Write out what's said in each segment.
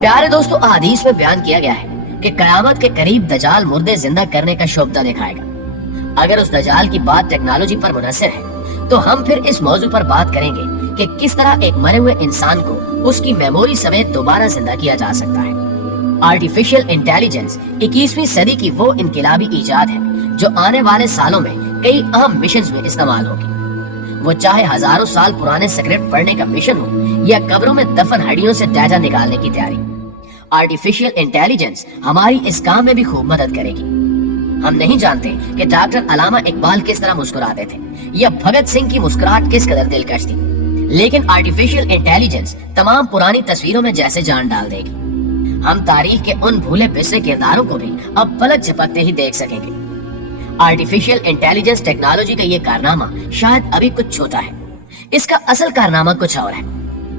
प्यारे दोस्तों, अहादीस में बयान किया गया है कि कयामत के करीब दजाल मुर्दे जिंदा करने का शोभा दिखाएगा। अगर उस दजाल की बात टेक्नोलॉजी पर मुनहसर है तो हम फिर इस मौजू पर बात करेंगे कि किस तरह एक मरे हुए इंसान को उसकी मेमोरी समेत दोबारा जिंदा किया जा सकता है। आर्टिफिशियल इंटेलिजेंस 21वीं सदी की वो इनकलाबी इजाद है जो आने वाले सालों में कई अहम मिशन में इस्तेमाल होगी। वो चाहे हजारों साल पुराने स्क्रिप्ट पढ़ने का मिशन हो या कब्रों में दफन हड्डियों से डाटा निकालने की तैयारी, आर्टिफिशियल इंटेलिजेंस हमारी इस काम में भी खूब मदद करेगी। हम नहीं जानते कि डॉक्टर अलामा इकबाल किस तरह मुस्कुराते थे या भगत सिंह की मुस्कुराहट किस कदर दिलकश थी, लेकिन आर्टिफिशियल इंटेलिजेंस तमाम पुरानी तस्वीरों में जैसे जान डाल देगी। हम तारीख के उन भूले बिसरे किरदारों को भी अब पलक झपकते ही देख सकेंगे। आर्टिफिशियल इंटेलिजेंस टेक्नोलॉजी का ये कारनामा शायद अभी कुछ छोटा है, इसका असल कारनामा कुछ और है।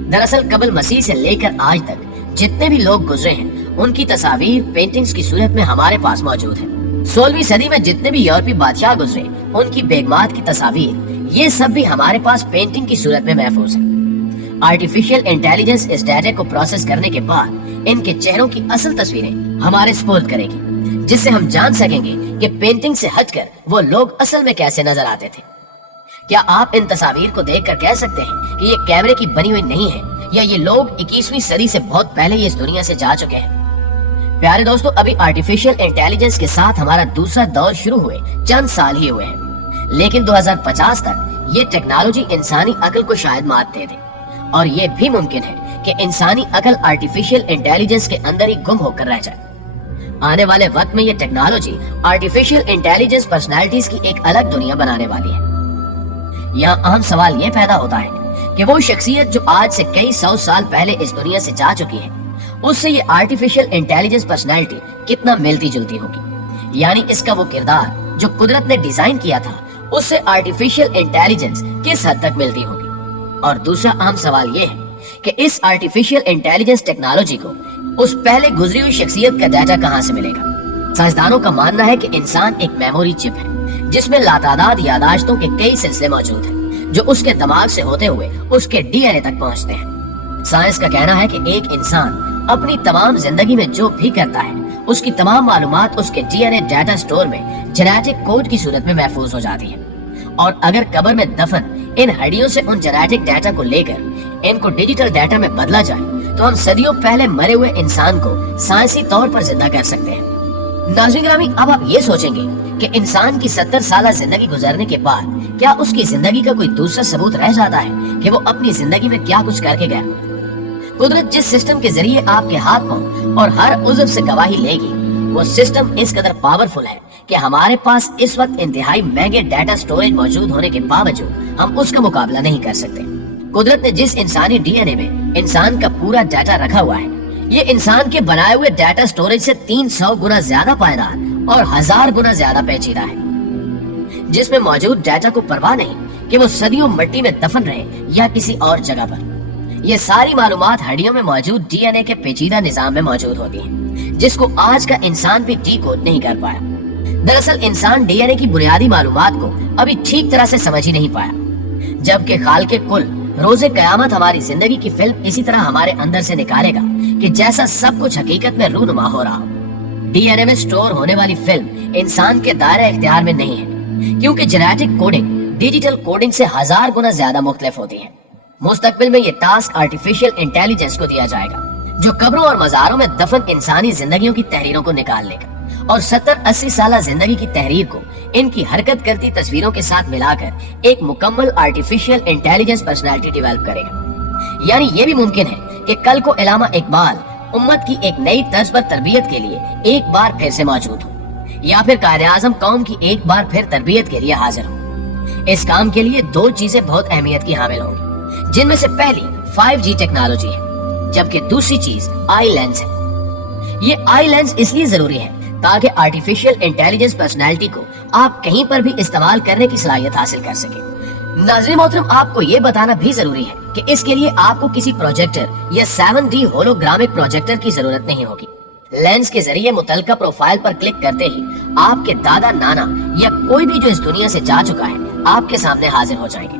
दरअसल कबल मसीह से लेकर आज तक जितने भी लोग गुजरे हैं उनकी तस्वीर पेंटिंग्स की सूरत में हमारे पास मौजूद है। 16वीं सदी में जितने भी यूरोपीय बादशाह गुजरे उनकी बेगमात की तस्वीर, ये सब भी हमारे पास पेंटिंग की सूरत में महफूज है। आर्टिफिशियल इंटेलिजेंस इस डाटा को प्रोसेस करने के बाद इनके चेहरों की असल तस्वीरें हमारे स्पोर्ट करेगी, जिससे हम जान सकेंगे कि पेंटिंग से हटकर वो लोग असल में कैसे नजर आते थे। क्या आप इन तस्वीर को देखकर कह सकते हैं कि ये कैमरे की बनी हुई नहीं है या ये लोग 21वीं सदी से बहुत पहले ही इस दुनिया से जा चुके हैं? प्यारे दोस्तों, अभी आर्टिफिशियल इंटेलिजेंस के साथ हमारा दूसरा दौर शुरू हुए चंद साल ही हुए हैं, लेकिन 2050 तक ये टेक्नोलॉजी इंसानी अक्ल को शायद मात दे दे, और ये भी मुमकिन है कि इंसानी अक्ल आर्टिफिशियल इंटेलिजेंस के अंदर ही गुम होकर रह जाए। आने वाले वक्त में ये टेक्नोलॉजी आर्टिफिशियल इंटेलिजेंस पर्सनैलिटीज की एक अलग दुनिया बनाने वाली है। यहाँ अहम सवाल ये पैदा होता है कि वो शख्सियत जो आज से कई सौ साल पहले इस दुनिया से जा चुकी है, उससे ये आर्टिफिशियल इंटेलिजेंस पर्सनैलिटी कितना मिलती जुलती होगी। यानी इसका वो किरदार जो कुदरत ने डिजाइन किया था उससे आर्टिफिशियल इंटेलिजेंस किस हद तक मिलती होगी। और दूसरा अहम सवाल ये है कि इस आर्टिफिशियल इंटेलिजेंस टेक्नोलॉजी को उस पहले गुजरी हुई शख्सियत का डाटा कहाँ से मिलेगा। साइंसदानों का मानना है कि इंसान एक मेमोरी चिप है जिसमें लातादाद यादाश्तों के कई सिलसिले मौजूद हैं जो उसके दिमाग से होते हुए उसके डीएनए तक पहुंचते हैं। साइंस का कहना है कि एक इंसान अपनी तमाम जिंदगी में जो भी करता है उसकी तमाम मालूमात उसके डीएनए डाटा स्टोर में जेनेटिक कोड की सूरत में महफूज हो जाती है, और अगर कब्र में दफन इन हड्डियों से उन जेनेटिक डाटा को लेकर इनको डिजिटल डाटा में बदला जाए तो हम सदियों पहले मरे हुए इंसान को साइंसी तौर पर जिंदा कर सकते हैं। नाज़रीन ग्रामी, अब आप ये सोचेंगे कि इंसान की 70 साल जिंदगी गुजरने के बाद क्या उसकी जिंदगी का कोई दूसरा सबूत रह जाता है कि वो अपनी जिंदगी में क्या कुछ करके गया। कुदरत जिस सिस्टम के जरिए आपके हाथ पांव और हर उज़्व से गवाही लेगी, वो सिस्टम इस कदर पावरफुल है कि हमारे पास इस वक्त इंतहाई महंगे डाटा स्टोरेज मौजूद होने के बावजूद हम उसका मुकाबला नहीं कर सकते। कुदरत ने जिस इंसानी डीएनए में इंसान का पूरा डाटा रखा हुआ है, ये इंसान के बनाए हुए डाटा स्टोरेज से 300 गुना ज्यादा पायदार और 1000 गुना ज्यादा पेचीदा है, जिसमें मौजूद डाटा को परवाह नहीं कि वो सदियों मिट्टी में दफन रहे या किसी और जगह पर। ये सारी मालूमात हड्डियों में मौजूद डीएनए के पेचीदा निजाम में मौजूद होती हैं, जिसको आज का इंसान भी डीकोड नहीं कर पाया। दरअसल इंसान डीएनए की बुनियादी मालूमात को अभी ठीक तरह से समझ ही नहीं पाया, जबकि खालिक़े कुल रोज़े क़यामत हमारी जिंदगी की फिल्म इसी तरह हमारे अंदर से निकालेगा कि जैसा सब कुछ हकीकत में रूनुमा हो रहा हो। डीएनए में स्टोर होने वाली फिल्म इंसान के दायरे इख्तियार में नहीं है, क्योंकि जेनेटिक कोडिंग डिजिटल कोडिंग से 1000 गुना ज्यादा मुख्तलिफ होती है। मुस्तकबिल में ये टास्क आर्टिफिशियल इंटेलिजेंस को दिया जाएगा, जो कब्रों और मज़ारों में दफन इंसानी जिंदगियों की तहरीरों को निकाल लेगा और 70-80 साल जिंदगी की तहरीर को इनकी हरकत करती तस्वीरों के साथ मिलाकर एक मुकम्मल आर्टिफिशियल इंटेलिजेंस पर्सनैलिटी डेवलप करेगा। यानी ये भी मुमकिन है कि कल को अलामा इकबाल उम्मत की एक नई तर्ज पर तरबियत के लिए एक बार फिर से मौजूद हो, या फिर कायदे आज़म कौम की एक बार फिर तरबियत के लिए हाजिर हो। इस काम के लिए दो चीजें बहुत अहमियत की हामिल होंगी, जिनमें से पहली 5G टेक्नोलॉजी है, जबकि दूसरी चीज आई लेंस है। ये आई लेंस इसलिए जरूरी है ताकि आर्टिफिशियल इंटेलिजेंस पर्सनैलिटी को आप कहीं पर भी इस्तेमाल करने की सलाहियत हासिल कर सके। नाज़रीन मोहतरम, आपको ये बताना भी जरूरी है कि इसके लिए आपको किसी प्रोजेक्टर या 7D होलोग्रामिक प्रोजेक्टर की जरूरत नहीं होगी। लेंस के जरिए मुतलका प्रोफाइल पर क्लिक करते ही आपके दादा नाना या कोई भी जो इस दुनिया से जा चुका है आपके सामने हाजिर हो जाएंगे।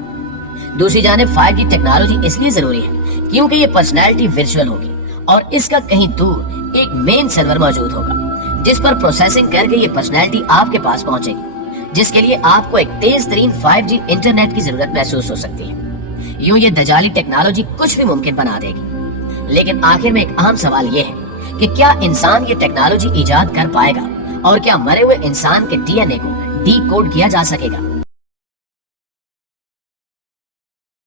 दूसरी जानिब 5G टेक्नोलॉजी इसलिए जरूरी है क्योंकि ये पर्सनैलिटी वर्चुअल होगी اور اس کا کہیں دور ایک مین سرور موجود ہوگا جس پر پروسیسنگ کر کے یہ پرسنالٹی آپ کے پاس پہنچے گی، جس کے لیے آپ کو ایک تیز ترین 5G انٹرنیٹ کی ضرورت محسوس ہو سکتی ہے۔ یوں یہ دجالی ٹیکنالوجی کچھ بھی ممکن بنا دے گی، لیکن آخر میں ایک اہم سوال یہ ہے کہ کیا انسان یہ ٹیکنالوجی ایجاد کر پائے گا، اور کیا مرے ہوئے انسان کے ڈی این اے کو ڈی کوڈ کیا جا سکے گا؟